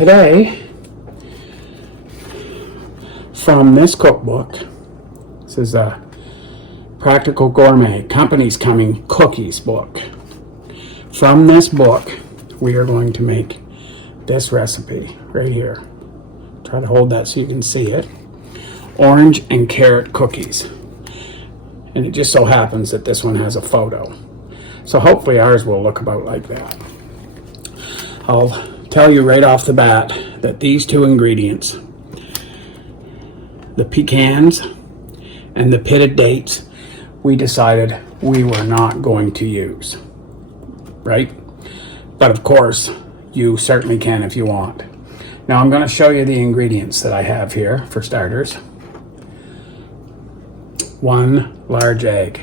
today, from this cookbook, this is a Practical Gourmet, Company's Coming Cookies book. From this book, we are going to make this recipe right here. Try to hold that so you can see it. Orange and carrot cookies. And it just so happens that this one has a photo. So hopefully ours will look about like that. I'll tell you right off the bat that these two ingredients, the pecans and the pitted dates, we decided we were not going to use, right? But of course, you certainly can if you want. Now I'm going to show you the ingredients that I have here for starters. 1 large egg.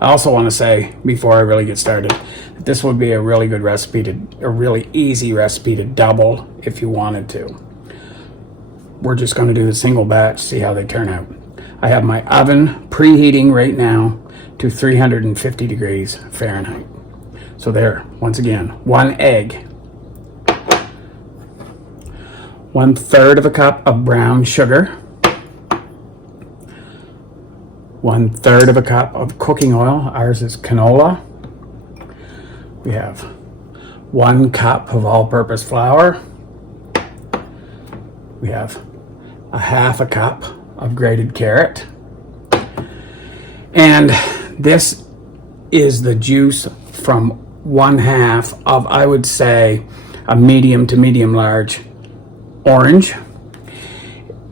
I also want to say, before I really get started, that this would be a really good recipe a really easy recipe to double if you wanted to. We're just going to do the single batch, see how they turn out. I have my oven preheating right now to 350 degrees Fahrenheit. So there, once again, 1 egg, 1/3 of a cup of brown sugar, 1/3 of a cup of cooking oil. Ours is canola. We have 1 cup of all-purpose flour. We have 1/2 cup of grated carrot. And this is the juice from 1/2 of, I would say, a medium to medium large orange.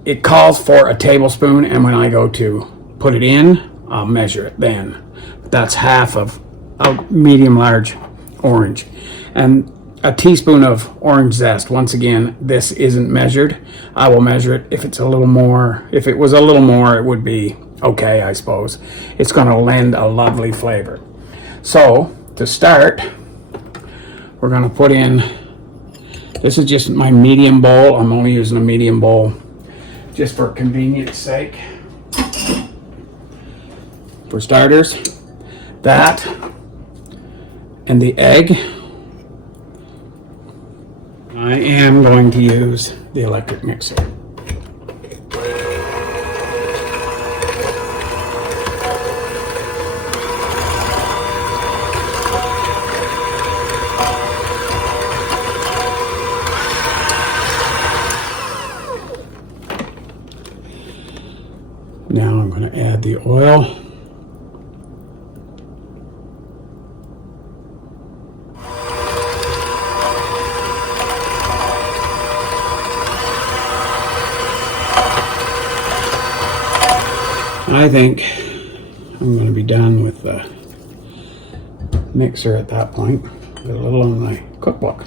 It calls for a tablespoon, and when I go to put it in, I'll measure it then. That's 1/2 of a medium large orange. And a teaspoon of orange zest. Once again, this isn't measured. I will measure it if it's a little more. If it was a little more, it would be okay, I suppose. It's going to lend a lovely flavor. So, to start, we're going to put in, this is just my medium bowl. I'm only using a medium bowl just for convenience sake. For starters, that and the egg. I am going to use the electric mixer. Now I'm going to add the oil. I think I'm going to be done with the mixer at that point. Got a little on my cookbook.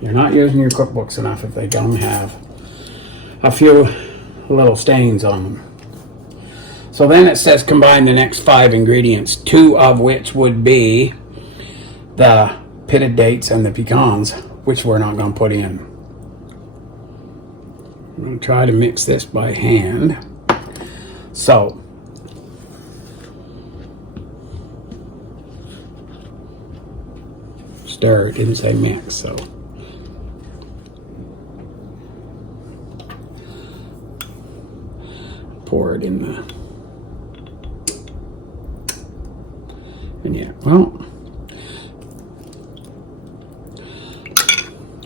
You're not using your cookbooks enough if they don't have a few little stains on them. So then it says combine the next 5 ingredients, 2 of which would be the pitted dates and the pecans, which we're not going to put in. I'm going to try to mix this by hand. So, stir, it didn't say mix, so. Pour it in the, and yeah, well,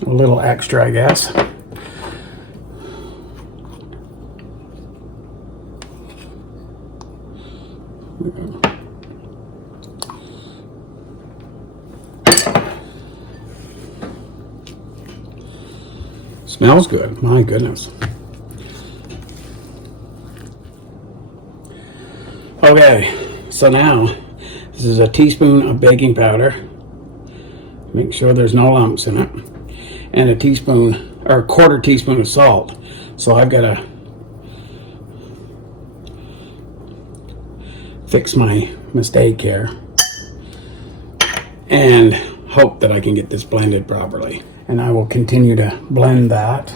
a little extra, I guess. Smells good, my goodness. Okay, so now this is a teaspoon of baking powder. Make sure there's no lumps in it. And a teaspoon or a 1/4 teaspoon of salt. So I've got to fix my mistake here and hope that I can get this blended properly. And I will continue to blend that.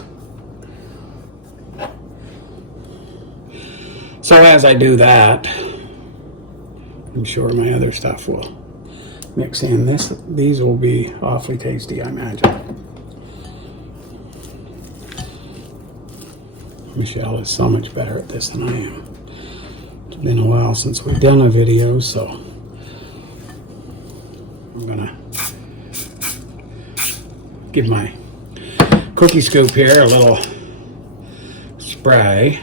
So as I do that, I'm sure my other stuff will mix in. These will be awfully tasty, I imagine. Michelle is so much better at this than I am. It's been a while since we've done a video, so I'm gonna give my cookie scoop here a little spray.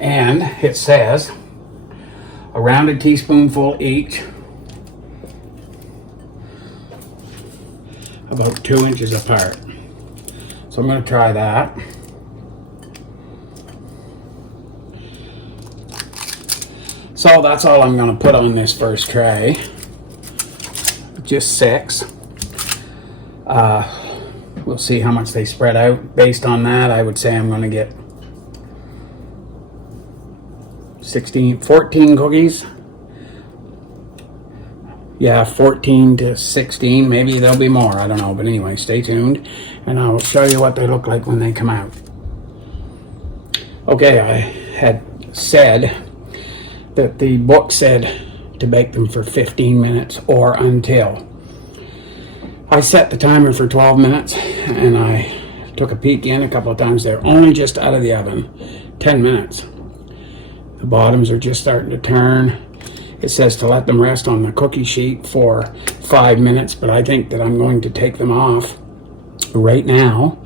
And it says a rounded teaspoonful each, about 2 inches apart. So I'm going to try that. So that's all I'm going to put on this first tray. Just 6. We'll see how much they spread out. Based on that, I would say I'm going to get 14 cookies. Yeah, 14 to 16. Maybe there'll be more. I don't know. But anyway, stay tuned. And I will show you what they look like when they come out. Okay, I had said that the book said to bake them for 15 minutes or until. I set the timer for 12 minutes and I took a peek in a couple of times. They're only just out of the oven. 10 minutes. The bottoms are just starting to turn. It says to let them rest on the cookie sheet for 5 minutes, but I think that I'm going to take them off right now.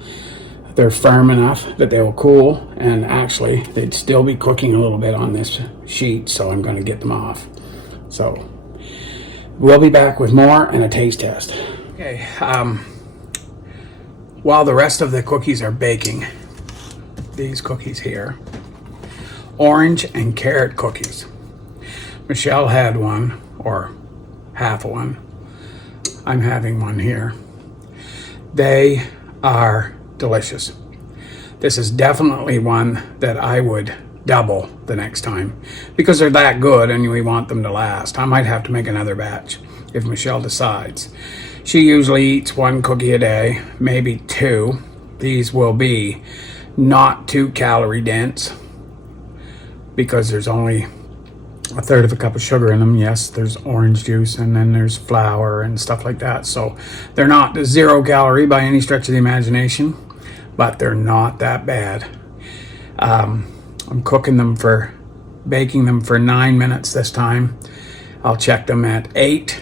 They're firm enough that they will cool, and actually they'd still be cooking a little bit on this sheet, so I'm going to get them off. So we'll be back with more and a taste test. Okay, while the rest of the cookies are baking, these cookies here, orange and carrot cookies. Michelle had one, or half of one. I'm having one here. They are delicious. This is definitely one that I would double the next time because they're that good and we want them to last. I might have to make another batch if Michelle decides. She usually eats 1 cookie a day, maybe 2. These will be not too calorie dense because there's only 1/3 of a cup of sugar in them. Yes, there's orange juice and then there's flour and stuff like that. So they're not 0 calorie by any stretch of the imagination, but they're not that bad. I'm baking them for 9 minutes this time. I'll check them at 8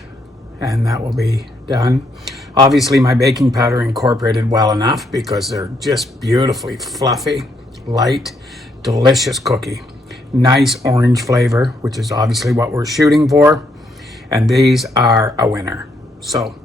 and that will be done. Obviously my baking powder incorporated well enough because they're just beautifully fluffy, light, delicious cookie. Nice orange flavor, which is obviously what we're shooting for. And these are a winner. So